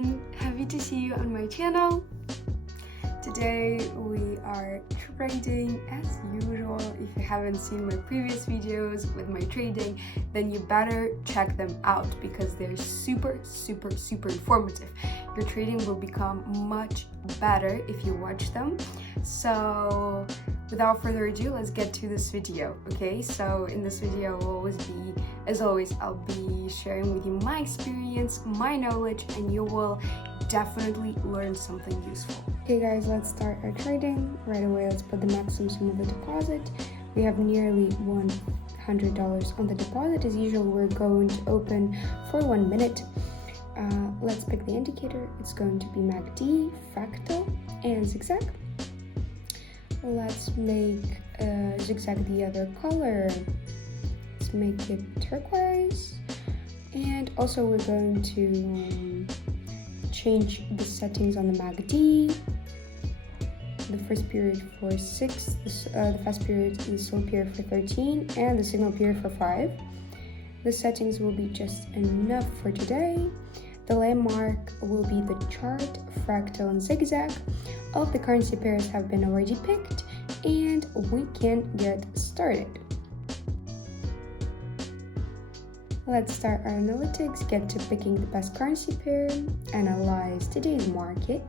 everyone, happy to see you on my channel. Today we are trading as usual. If you haven't seen my previous videos with my trading, then you better check them out because they're super informative. Your trading will become much better if you watch them. So without further ado, let's get to this video. Okay, so in this video I'll be sharing with you my experience, my knowledge, and you will definitely learn something useful. Okay guys, let's start our trading. Right away, let's put the maximum sum of the deposit. We have nearly $100 on the deposit. As usual, we're going to open for 1 minute. Let's pick the indicator. It's going to be MACD, fractal, and zigzag. Let's make zigzag the other color. Let's make it turquoise. And also we're going to change the settings on the MACD. The first period for 6, the fast period, the slow period for 13, and the signal period for 5. The settings will be just enough for today. The landmark will be the chart, fractal, and zigzag. All of the currency pairs have been already picked, and we can get started. Let's start our analytics, get to picking the best currency pair, analyze today's market.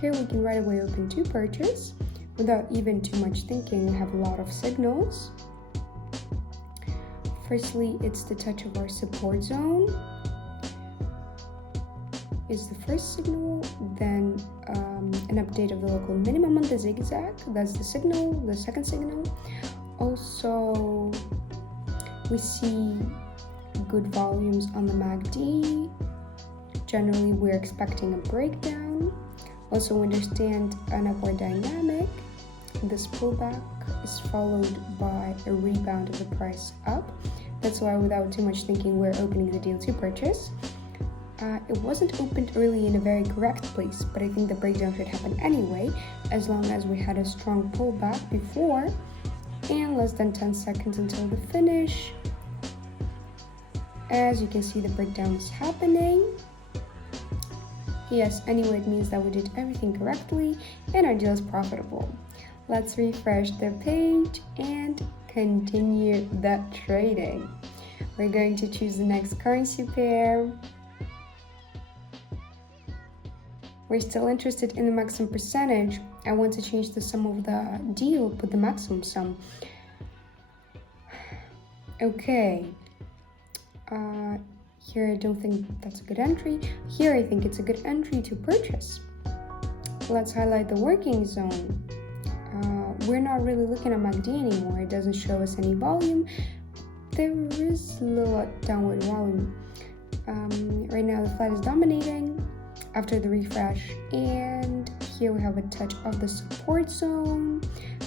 Here we can right away open to purchase. Without even too much thinking, we have a lot of signals. Firstly, it's the touch of our support zone. Is the first signal, then an update of the local minimum on the zigzag. That's the signal, the second signal. Also, we see good volumes on the MACD. Generally, we're expecting a breakdown. Also, understand an upward dynamic. This pullback is followed by a rebound of the price up. That's why, without too much thinking, we're opening the deal to purchase. It wasn't opened early in a very correct place, but I think the breakdown should happen anyway, as long as we had a strong pullback before, and less than 10 seconds until the finish. As you can see, the breakdown is happening. Yes, anyway, it means that we did everything correctly and our deal is profitable. Let's refresh the page and continue the trading. We're going to choose the next currency pair. We're still interested in the maximum percentage. I want to change the sum of the deal, put the maximum sum. Okay. Here I don't think that's a good entry. Here I think it's a good entry to purchase. Let's highlight the working zone. We're not really looking at MACD anymore. It doesn't show us any volume. There is a little downward volume. Right now the flat is dominating after the refresh, and here we have a touch of the support zone,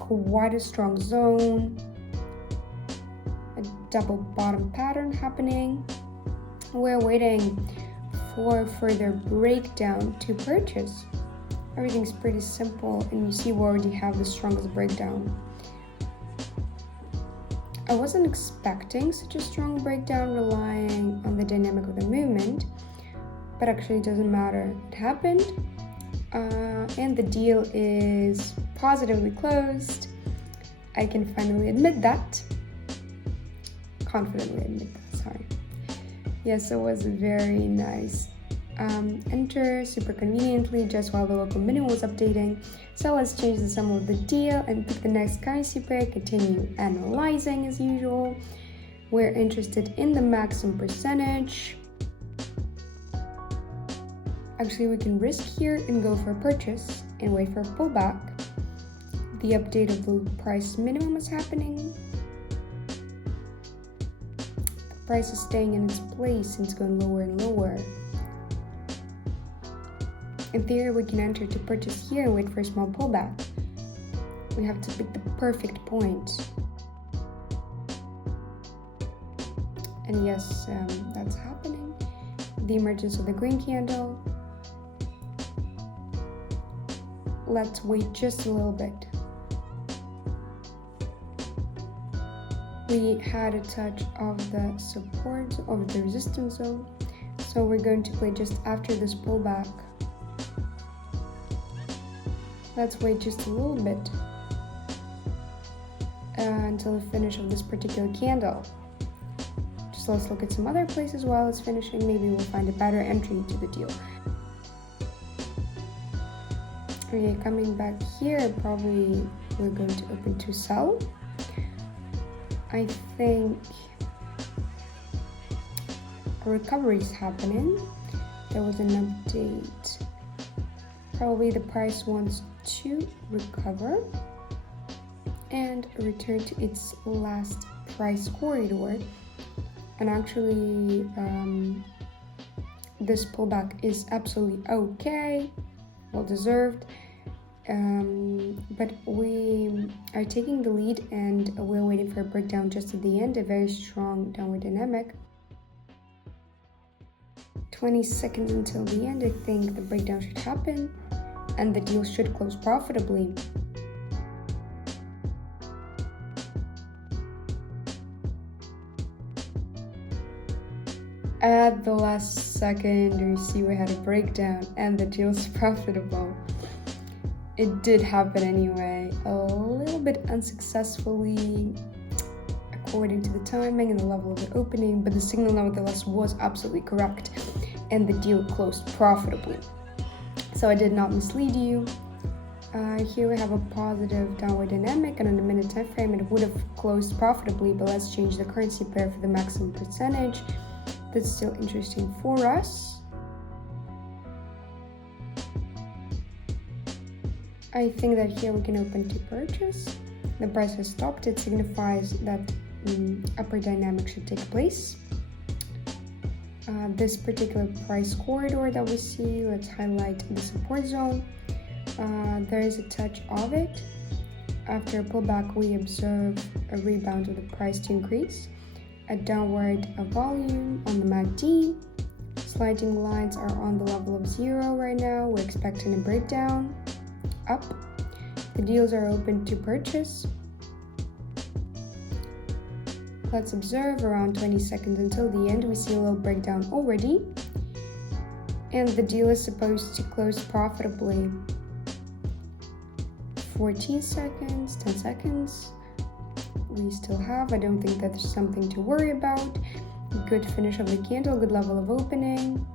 quite a strong zone, a double bottom pattern happening. We're waiting for further breakdown to purchase. Everything's pretty simple, and you see we already have the strongest breakdown. I wasn't expecting such a strong breakdown relying on the dynamic of the movement, but actually it doesn't matter. It happened, and the deal is positively closed. I can finally admit that. Confidently admit that, sorry. Yes, it was very nice. Enter super conveniently just while the local minimum was updating. So let's change the sum of the deal and pick the next currency pair, continue analyzing as usual. We're interested in the maximum percentage. Actually, we can risk here and go for a purchase and wait for a pullback. The update of the price minimum is happening. The price is staying in its place and it's going lower and lower. In theory, we can enter to purchase here and wait for a small pullback. We have to pick the perfect point. And yes, that's happening. The emergence of the green candle. Let's wait just a little bit. We had a touch of the support, of the resistance zone. So we're going to play just after this pullback. Let's wait just a little bit until the finish of this particular candle. Just let's look at some other places while it's finishing. Maybe we'll find a better entry to the deal. Okay, coming back here, probably we're going to open to sell. I think a recovery is happening. There was an update. Probably the price wants to recover and return to its last price corridor. And actually, this pullback is absolutely okay, well deserved. But we are taking the lead and we're waiting for a breakdown just at the end, a very strong downward dynamic. 20 seconds until the end, I think the breakdown should happen and the deal should close profitably. At the last second, you see we had a breakdown and the deal's profitable. It did happen anyway, a little bit unsuccessfully according to the timing and the level of the opening, but the signal nevertheless was absolutely correct and the deal closed profitably. So I did not mislead you. Here we have a positive downward dynamic, and on a minute time frame it would have closed profitably, but let's change the currency pair for the maximum percentage. That's still interesting for us. I think that here we can open to purchase. The price has stopped. It signifies that upper dynamic should take place. This particular price corridor that we see, let's highlight the support zone. There is a touch of it. After a pullback, we observe a rebound of the price to increase. A downward volume on the MACD. Sliding lines are on the level of 0 right now. We're expecting a breakdown up. The deals are open to purchase. Let's observe around 20 seconds until the end. We see a little breakdown already. And the deal is supposed to close profitably. 14 seconds, 10 seconds. We still have. I don't think that there's something to worry about. Good finish of the candle, good level of opening.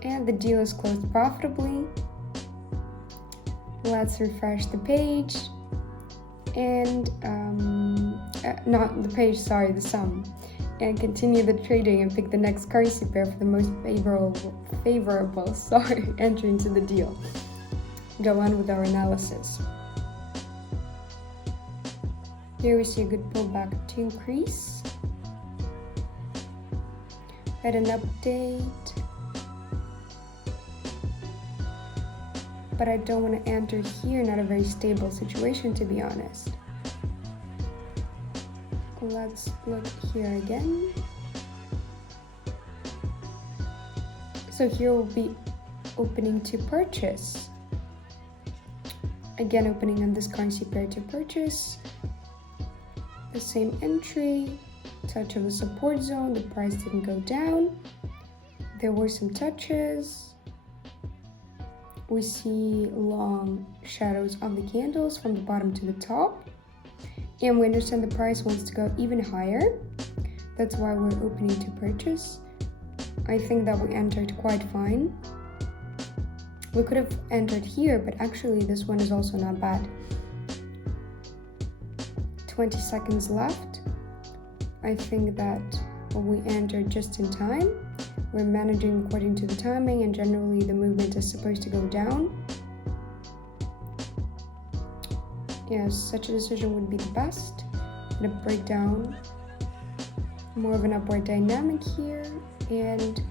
And the deal is closed profitably. Let's refresh the page. And, not the page, sorry, the sum. And continue the trading and pick the next currency pair for the most favorable entry into the deal. Go on with our analysis. Here we see a good pullback to increase. Had an update. But I don't want to enter here, not a very stable situation to be honest. Let's look here again. So here we'll be opening to purchase. Again, opening on this currency pair to purchase. The same entry, touch of the support zone, the price didn't go down. There were some touches. We see long shadows of the candles from the bottom to the top. And we understand the price wants to go even higher. That's why we're opening to purchase. I think that we entered quite fine. We could have entered here, but actually this one is also not bad. 20 seconds left. I think that we entered just in time. We're managing according to the timing, and generally the movement is supposed to go down. Yes, such a decision would be the best. And a breakdown, more of an upward dynamic here, and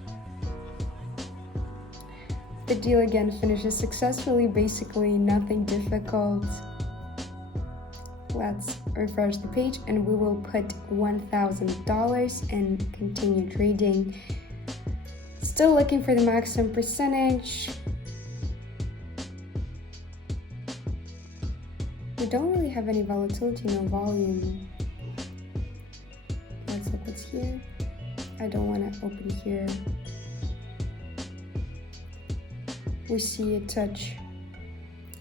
the deal again finishes successfully. Basically nothing difficult. Let's refresh the page and we will put $1,000 and continue trading. Still looking for the maximum percentage. We don't really have any volatility, no volume. Let's look what's here. I don't want to open here. We see a touch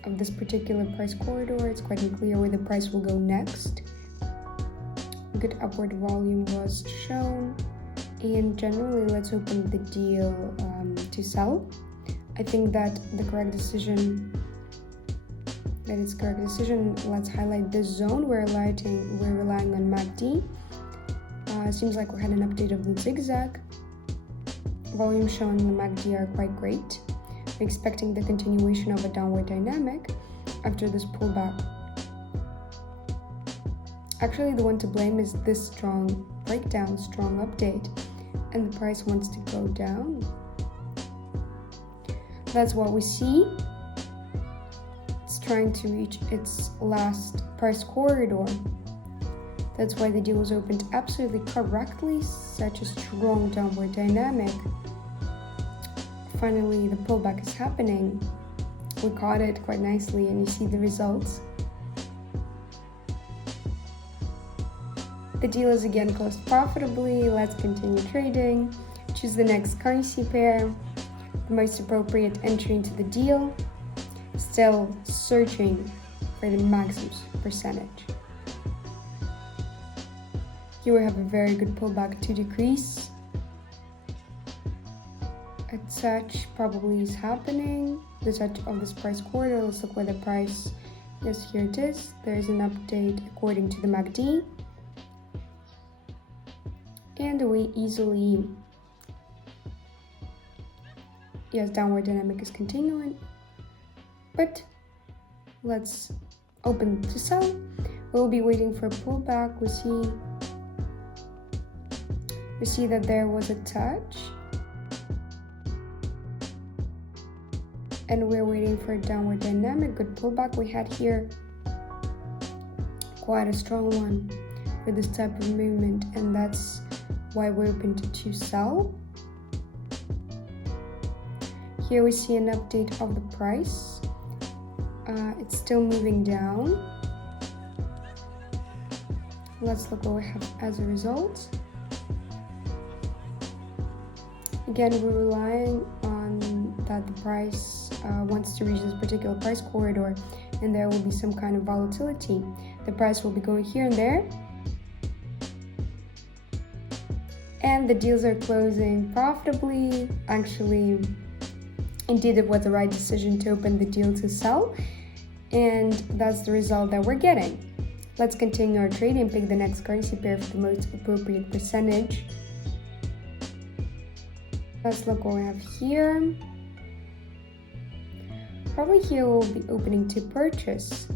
of this particular price corridor. It's quite unclear where the price will go next. Good upward volume was shown, and generally let's open the deal to sell. I think that it's correct decision. Let's highlight this zone. We're relying on MACD. Seems like we had an update of the zigzag. Volume shown in the MACD are quite great. We're expecting the continuation of a downward dynamic after this pullback. Actually, the one to blame is this strong breakdown, strong update, and the price wants to go down. That's what we see. It's trying to reach its last price corridor. That's why the deal was opened absolutely correctly, such a strong downward dynamic. Finally, the pullback is happening. We caught it quite nicely, and you see the results. The deal is again closed profitably. Let's continue trading. Choose the next currency pair, the most appropriate entry into the deal. Still searching for the maximum percentage. Here we have a very good pullback to decrease. A touch probably is happening. The touch of this price corridor. Let's look where the price is. Here it is. There is an update according to the MACD. And we easily, yes, downward dynamic is continuing. But let's open to sell. We'll be waiting for a pullback. We see that there was a touch. And we're waiting for a downward dynamic. Good pullback we had here. Quite a strong one for this type of movement, and that's why we're open to sell. Here we see an update of the price. It's still moving down. Let's look what we have as a result. Again, we're relying on that the price wants to reach this particular price corridor, and there will be some kind of volatility. The price will be going here and there. And the deals are closing profitably. Actually, indeed, it was the right decision to open the deal to sell. And that's the result that we're getting. Let's continue our trade and pick the next currency pair for the most appropriate percentage. Let's look what we have here. Probably here we'll be opening to purchase.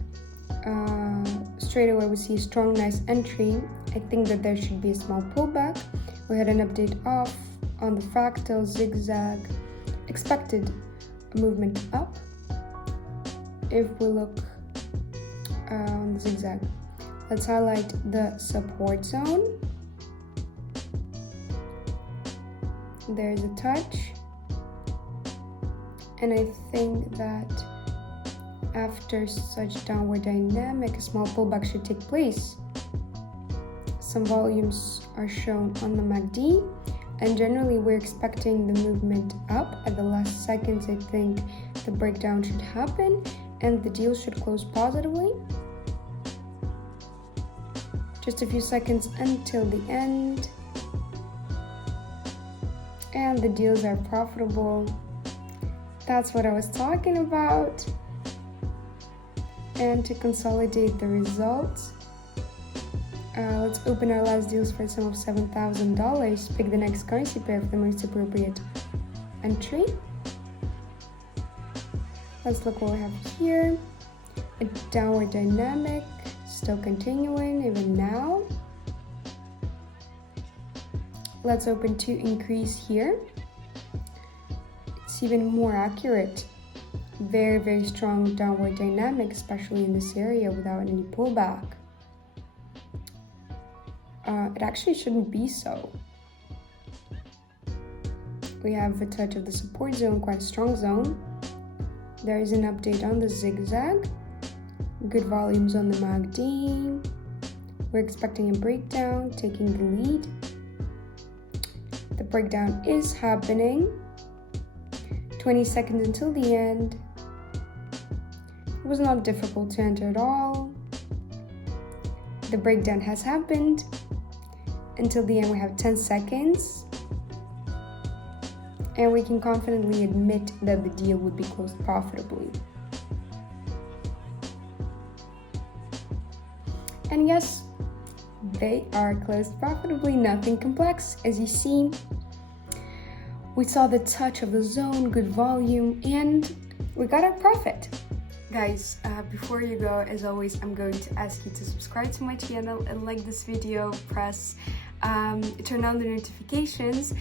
Straight away we see a strong, nice entry. I think that there should be a small pullback. We had an update off on the fractal zigzag. Expected a movement up. If we look on the zigzag, let's highlight the support zone. There's a touch. And I think that after such downward dynamic, a small pullback should take place. Some volumes are shown on the MACD, and generally we're expecting the movement up. At the last seconds, I think the breakdown should happen and the deal should close positively. Just a few seconds until the end, and the deals are profitable. That's what I was talking about. And to consolidate the results, let's open our last deals for a sum of $7,000. Pick the next currency pair for the most appropriate entry. Let's look what we have here. A downward dynamic, still continuing even now. Let's open to increase here. It's even more accurate. Very, very strong downward dynamic, especially in this area without any pullback. It actually shouldn't be so. We have a touch of the support zone, quite a strong zone. There is an update on the zigzag. Good volumes on the MACD. We're expecting a breakdown, taking the lead. breakdown is happening. 20 seconds until the end. It was not difficult to enter at all. The breakdown has happened. Until the end, we have 10 seconds. And we can confidently admit that the deal would be closed profitably. And yes, they are closed profitably, nothing complex. As you see, we saw the touch of the zone, good volume, and we got our profit. Guys, before you go, as always, I'm going to ask you to subscribe to my channel and like this video, turn on the notifications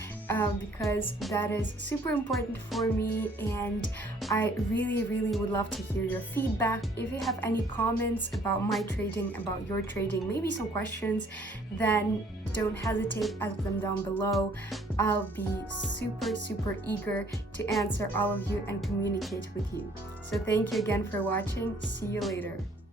because that is super important for me, and I really would love to hear your feedback. If you have any comments about my trading, about your trading, maybe some questions, then don't hesitate, ask them down below. I'll be super eager to answer all of you and communicate with you. So thank you again for watching. See you later.